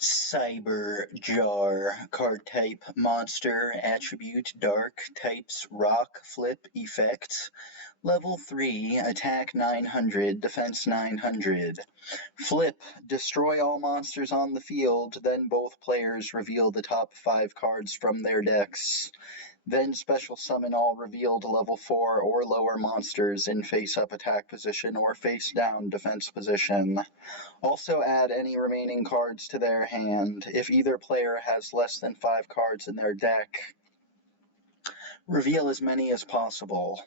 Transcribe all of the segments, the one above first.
Cyber Jar card type monster attribute dark types rock flip effects level 3 attack 900 defense 900 flip destroy all monsters on the field then both players reveal the top 5 cards from their decks. Then special summon all revealed level 4 or lower monsters in face-up attack position or face-down defense position. Also add any remaining cards to their hand. If either player has less than 5 cards in their deck, reveal as many as possible.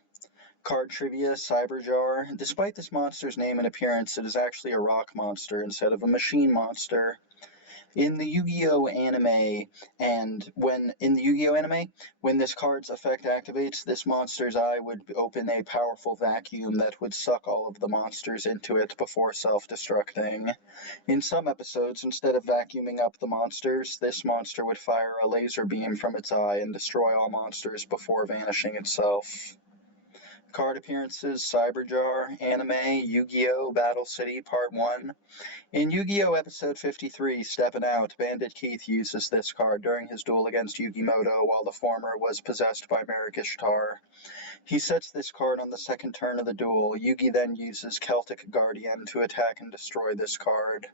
Card trivia, Cyberjar. Despite this monster's name and appearance, it is actually a rock monster instead of a machine monster. In the Yu-Gi-Oh! Anime, when this card's effect activates, this monster's eye would open a powerful vacuum that would suck all of the monsters into it before self-destructing. In some episodes, instead of vacuuming up the monsters, this monster would fire a laser beam from its eye and destroy all monsters before vanishing itself. Card appearances, Cyberjar, Anime, Yu-Gi-Oh! Battle City Part 1. In Yu-Gi-Oh! Episode 53, Steppin' Out, Bandit Keith uses this card during his duel against Yugimoto while the former was possessed by Merik Ishtar. He sets this card on the second turn of the duel. Yugi then uses Celtic Guardian to attack and destroy this card.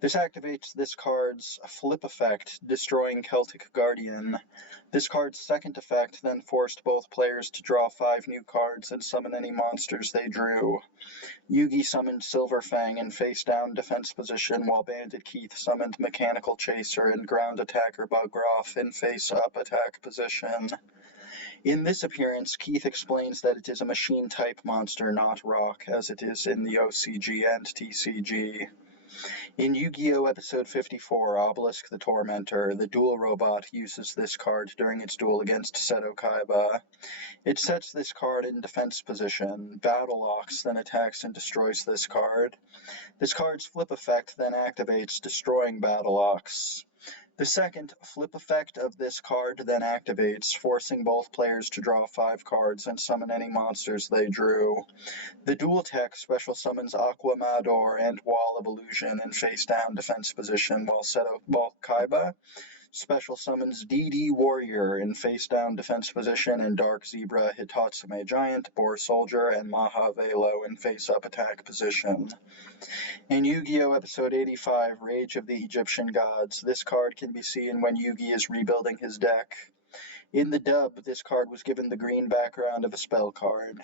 This activates this card's flip effect, destroying Celtic Guardian. This card's second effect then forced both players to draw 5 new cards and summon any monsters they drew. Yugi summoned Silverfang in face-down defense position, while Bandit Keith summoned Mechanical Chaser and ground attacker Bugroff in face-up attack position. In this appearance, Keith explains that it is a machine-type monster, not rock, as it is in the OCG and TCG. In Yu-Gi-Oh! Episode 54, Obelisk the Tormentor, the duel robot uses this card during its duel against Seto Kaiba. It sets this card in defense position. Battle Ox then attacks and destroys this card. This card's flip effect then activates, destroying Battle Ox. The second flip effect of this card then activates, forcing both players to draw 5 cards and summon any monsters they drew. The dual tech special summons Aqua Mador and Wall of Illusion in face-down defense position, while Kaiba special summons DD Warrior in face-down defense position and Dark Zebra, Hitatsume Giant, Boar Soldier, and Maha Velo in face-up attack position. In Yu-Gi-Oh! Episode 85, Rage of the Egyptian Gods, this card can be seen when Yugi is rebuilding his deck. In the dub, this card was given the green background of a spell card.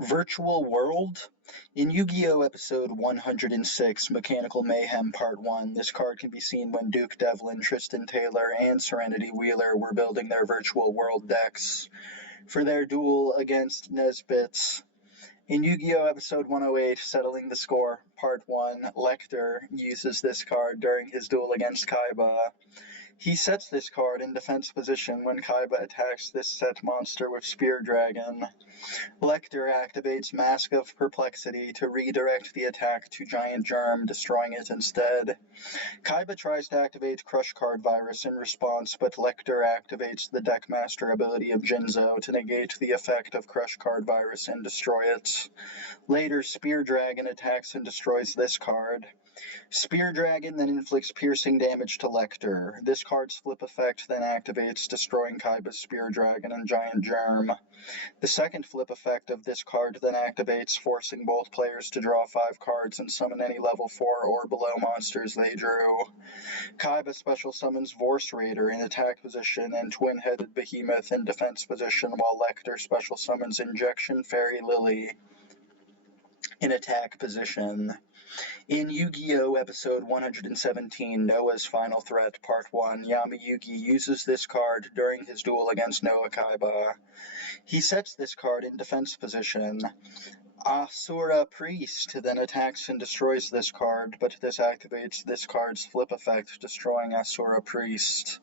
Virtual World? In Yu-Gi-Oh! Episode 106, Mechanical Mayhem Part 1, this card can be seen when Duke Devlin, Tristan Taylor, and Serenity Wheeler were building their Virtual World decks for their duel against Nesbits. In Yu-Gi-Oh! Episode 108, Settling the Score, Part 1, Lecter uses this card during his duel against Kaiba. He sets this card in defense position when Kaiba attacks this set monster with Spear Dragon. Lecter activates Mask of Perplexity to redirect the attack to Giant Germ, destroying it instead. Kaiba tries to activate Crush Card Virus in response, but Lecter activates the Deckmaster ability of Jinzo to negate the effect of Crush Card Virus and destroy it. Later, Spear Dragon attacks and destroys this card. Spear Dragon then inflicts piercing damage to Lecter. This card's flip effect then activates, destroying Kaiba's Spear Dragon and Giant Germ. The second flip effect of this card then activates, forcing both players to draw 5 cards and summon any level 4 or below monsters they drew. Kaiba special summons Vorse Raider in attack position and Twin-Headed Behemoth in defense position, while Lecter special summons Injection Fairy Lily in attack position. In Yu-Gi-Oh! Episode 117, Noah's Final Threat, Part 1, Yami Yugi uses this card during his duel against Noah Kaiba. He sets this card in defense position. Asura Priest then attacks and destroys this card, but this activates this card's flip effect, destroying Asura Priest.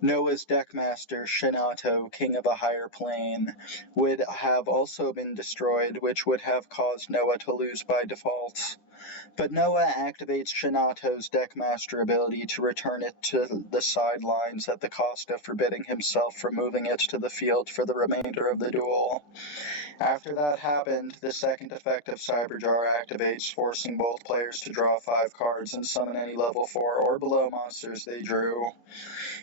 Noah's Deckmaster, Shinato, King of a Higher Plane, would have also been destroyed, which would have caused Noah to lose by default. But Noah activates Shinato's Deckmaster ability to return it to the sidelines at the cost of forbidding himself from moving it to the field for the remainder of the duel. After that happened, the second effect of Cyberjar activates, forcing both players to draw 5 cards and summon any level 4 or below monsters they drew.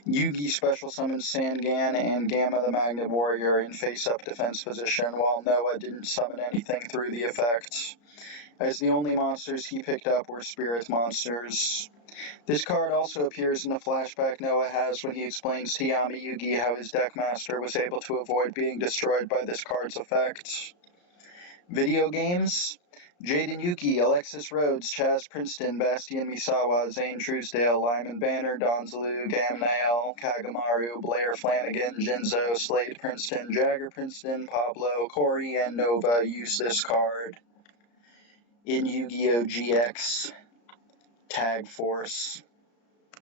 Yugi special summons Sangan and Gamma the Magnet Warrior in face-up defense position, while Noah didn't summon anything through the effect, as the only monsters he picked up were spirit monsters. This card also appears in a flashback Noah has when he explains to Yami Yugi how his Deckmaster was able to avoid being destroyed by this card's effect. Video games: Jaden Yuki, Alexis Rhodes, Chaz Princeton, Bastian Misawa, Zane Truesdale, Lyman Banner, Donzalu, Gamnael, Kagamaru, Blair Flanagan, Jinzo, Slade Princeton, Jagger Princeton, Pablo, Corey, and Nova use this card in Yu-Gi-Oh! GX Tag Force.